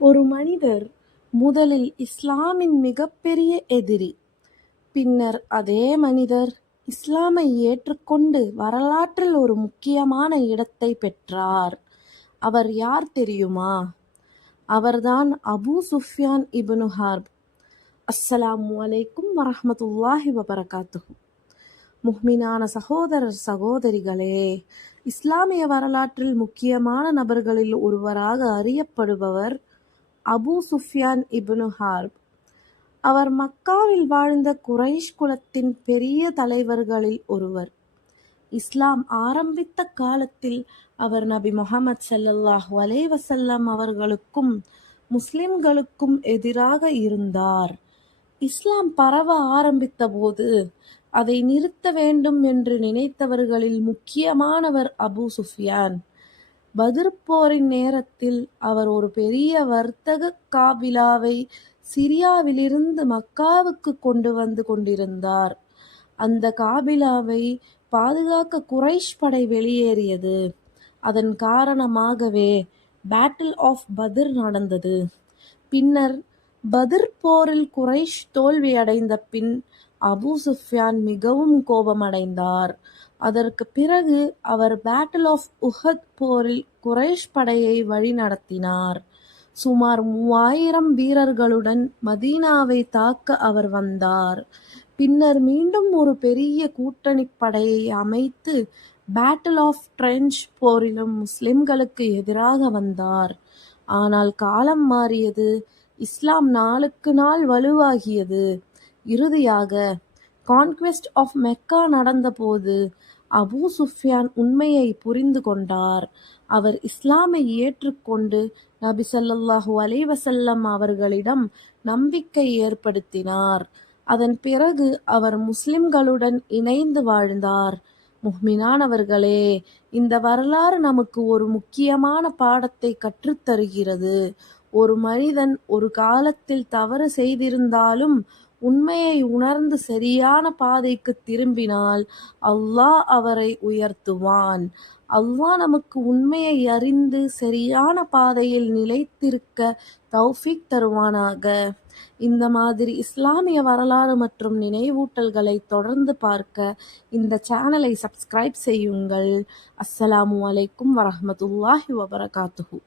ஒரு மனிதர் முதலில் இஸ்லாமின் மிகப்பெரிய எதிரி. பின்னர் அதே மனிதர் இஸ்லாமை ஏற்றுக்கொண்டு வரலாற்றில் ஒரு முக்கியமான இடத்தை பெற்றார். அவர் யார் தெரியுமா? அவர்தான் அபூ சுஃப்யான் இப்னு ஹர்ப். அஸ்ஸலாமு அலைக்கும் வரஹ்மத்துல்லாஹி வபரகாத்துஹு. முஹ்மினான சகோதரர் சகோதரிகளே, இஸ்லாமிய வரலாற்றில் முக்கியமான நபர்களில் ஒருவராக அறியப்படுபவர் அபூ சுஃப்யான் இப்னு ஹர்ப். அவர் மக்காவில் வாழ்ந்த குறைஷ் குலத்தின் பெரிய தலைவர்களில் ஒருவர். இஸ்லாம் ஆரம்பித்த காலத்தில் அவர் நபி முஹம்மது ஸல்லல்லாஹு அலைஹி வஸல்லம் அவர்களுக்கும் முஸ்லிம்களுக்கும் எதிராக இருந்தார். இஸ்லாம் பரவ ஆரம்பித்த போது அதை நிறுத்த வேண்டும் என்று நினைத்தவர்களில் முக்கியமானவர் அபூ சுஃப்யான். பத்ர் போரின் நேரத்தில் அவர் ஒரு பெரிய வர்த்தக காபிலாவை சிரியாவிலிருந்து மக்காவுக்கு கொண்டு வந்து கொண்டிருந்தார். அந்த காபிலாவை பாதுகாக்க குறைஷ் படை வெளியேறியது. அதன் காரணமாகவே பேட்டில் ஆஃப் பத்ர் நடந்தது. பின்னர் பத்ர் போரில் குறைஷ் தோல்வியடைந்த பின் அபூ சுஃப்யான் மிகவும் கோபமடைந்தார். அதற்கு பிறகு அவர் பேட்டில் ஆஃப் உஹத் போரில் குறைஷ் படையை வழிநடத்தினார். சுமார் 3000 வீரர்களுடன் மதீனாவை தாக்க அவர் வந்தார். பின்னர் மீண்டும் ஒரு பெரிய கூட்டணிப் படையை அமைத்து பேட்டில் ஆஃப் ட்ரென்ச் போரிலும் முஸ்லிம்களுக்கு எதிராக வந்தார். ஆனால் காலம் மாறியது. இஸ்லாம் நாளுக்கு நாள் வலுவாகியது. இறுதியாக கான்க்வெஸ்ட் ஆஃப் மெக்கா நடந்தபோது அபூ சுஃப்யான் உண்மையை புரிந்து கொண்டார். அவர் இஸ்லாமை ஏற்றுக்கொண்டு நபி ஸல்லல்லாஹு அலைஹி வஸல்லம் அவர்களிடம் நம்பிக்கை ஏற்படுத்தினார். அதன் பிறகு அவர் முஸ்லிம்களுடன் இணைந்து வாழ்ந்தார். முஹ்மினானவர்களே, இந்த வரலாறு நமக்கு ஒரு முக்கியமான பாடத்தை கற்றுத்தருகிறது. ஒரு மனிதன் ஒரு காலத்தில் தவறு செய்திருந்தாலும் உண்மையை உணர்ந்து சரியான பாதைக்கு திரும்பினால் அல்லாஹ் அவரை உயர்த்துவான். அல்லாஹ் நமக்கு உண்மையை அறிந்து சரியான பாதையில் நிலைத்திருக்க தௌஃபீக் தருவானாக. இந்த மாதிரி இஸ்லாமிய வரலாறு மற்றும் நினைவூட்டல்களை தொடர்ந்து பார்க்க இந்த சேனலை சப்ஸ்கிரைப் செய்யுங்கள். அஸ்ஸலாமு அலைக்கும் வரஹ்மத்துல்லாஹி வபரகாத்துஹு.